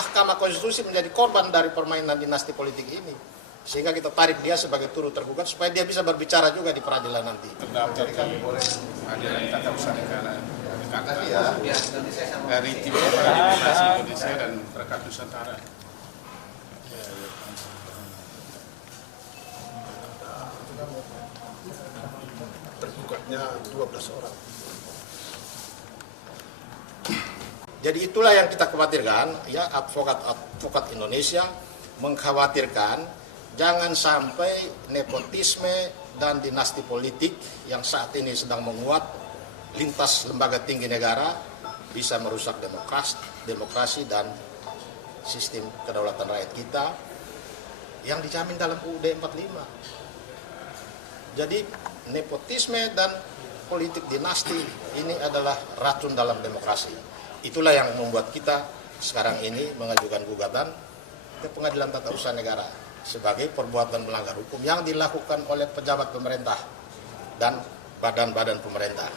Mahkamah Konstitusi menjadi korban dari permainan dinasti politik ini. Sehingga kita tarik dia sebagai turut tergugat supaya dia bisa berbicara juga di peradilan nanti. Terdaftar kami boleh pengadilan tata usaha negara dari tim Demokrasi Indonesia dan Perkat Nusantara. Tergugatnya 12 orang. Jadi itulah yang kita khawatirkan, ya, advokat Indonesia mengkhawatirkan jangan sampai nepotisme dan dinasti politik yang saat ini sedang menguat lintas lembaga tinggi negara bisa merusak demokrasi dan sistem kedaulatan rakyat kita yang dijamin dalam UUD 45. Jadi nepotisme dan politik dinasti ini adalah racun dalam demokrasi. Itulah yang membuat kita sekarang ini mengajukan gugatan ke Pengadilan Tata Usaha Negara sebagai perbuatan melanggar hukum yang dilakukan oleh pejabat pemerintah dan badan-badan pemerintah.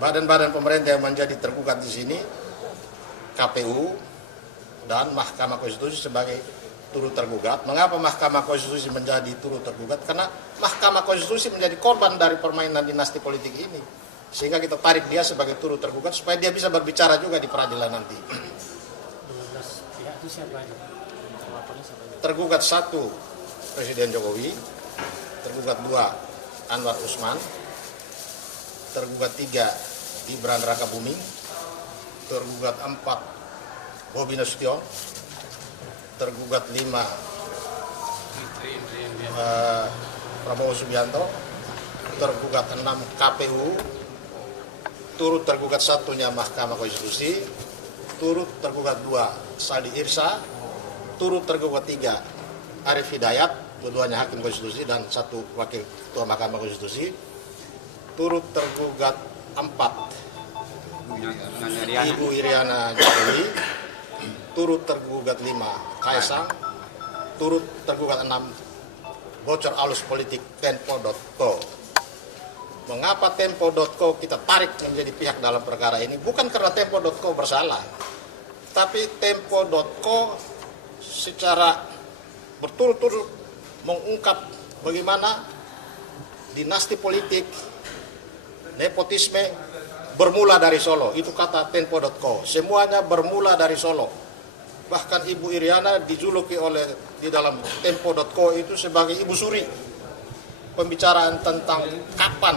Badan-badan pemerintah yang menjadi tergugat di sini KPU dan Mahkamah Konstitusi sebagai turut tergugat. Mengapa Mahkamah Konstitusi menjadi turut tergugat? Karena Mahkamah Konstitusi menjadi korban dari permainan dinasti politik ini. Sehingga kita tarik dia sebagai turut tergugat supaya dia bisa berbicara juga di peradilan nanti. 12 pihak itu siapa aja? Tergugat 1 Presiden Jokowi, tergugat 2 Anwar Usman, tergugat 3 Gibran Rakabuming, tergugat 4 Bobi Nasution, tergugat 5 Prabowo Subianto, tergugat 6 KPU, turut tergugat 1-nya Mahkamah Konstitusi, turut tergugat 2 Saldi Irsa, turut tergugat 3 Arief Hidayat, dua-duanya hakim konstitusi dan 1 wakil ketua Mahkamah Konstitusi, turut tergugat 4 Ibu Iriana Jokowi, turut tergugat 5 Kaisang, turut tergugat 6 bocor alus politik Tempo.co. Mengapa Tempo.co kita tarik menjadi pihak dalam perkara ini? Bukan karena Tempo.co bersalah, tapi Tempo.co secara berturut-turut mengungkap bagaimana dinasti politik, nepotisme bermula dari Solo. Itu kata Tempo.co. Semuanya bermula dari Solo. Bahkan Ibu Iriana dijuluki di dalam Tempo.co itu sebagai Ibu Suri. Pembicaraan tentang kapan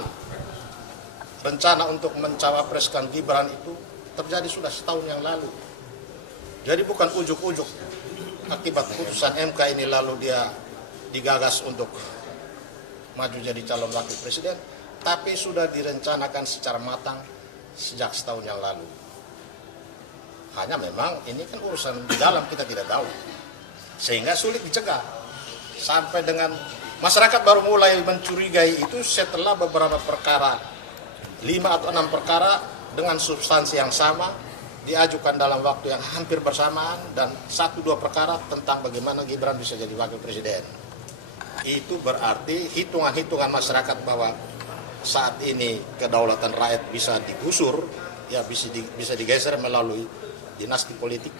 rencana untuk mencawapreskan Gibran itu terjadi sudah setahun yang lalu. Jadi bukan ujuk-ujuk akibat putusan MK ini lalu dia digagas untuk maju jadi calon wakil presiden, tapi sudah direncanakan secara matang sejak setahun yang lalu. Hanya memang ini kan urusan di dalam kita tidak tahu, sehingga sulit dicegah. Sampai dengan masyarakat baru mulai mencurigai itu setelah beberapa perkara, 5 atau 6 perkara dengan substansi yang sama diajukan dalam waktu yang hampir bersamaan dan 1-2 perkara tentang bagaimana Gibran bisa jadi wakil presiden. Itu berarti hitungan-hitungan masyarakat bahwa saat ini kedaulatan rakyat bisa digusur, ya bisa digeser melalui dinasti politik,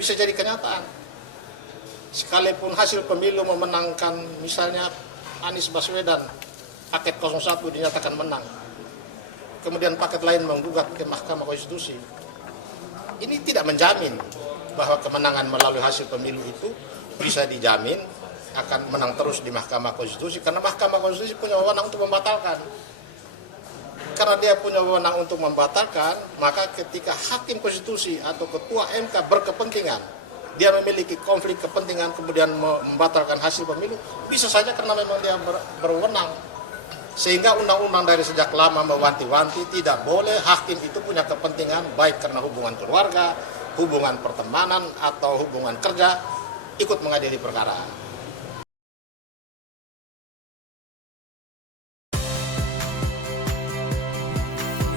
bisa jadi kenyataan. Sekalipun hasil pemilu memenangkan misalnya Anies Baswedan, paket 01 dinyatakan menang. Kemudian paket lain menggugat ke Mahkamah Konstitusi. Ini tidak menjamin bahwa kemenangan melalui hasil pemilu itu bisa dijamin akan menang terus di Mahkamah Konstitusi. Karena Mahkamah Konstitusi punya wewenang untuk membatalkan. Karena dia punya wewenang untuk membatalkan, maka ketika hakim konstitusi atau ketua MK berkepentingan, dia memiliki konflik kepentingan kemudian membatalkan hasil pemilu, bisa saja karena memang dia berwenang. Sehingga undang-undang dari sejak lama mewanti-wanti tidak boleh hakim itu punya kepentingan baik karena hubungan keluarga, hubungan pertemanan atau hubungan kerja ikut mengadili perkara.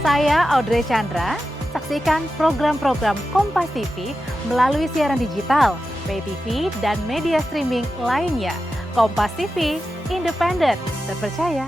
Saya Audrey Chandra. Saksikan program-program Kompas TV melalui siaran digital, pay TV, dan media streaming lainnya. Kompas TV, independen, terpercaya,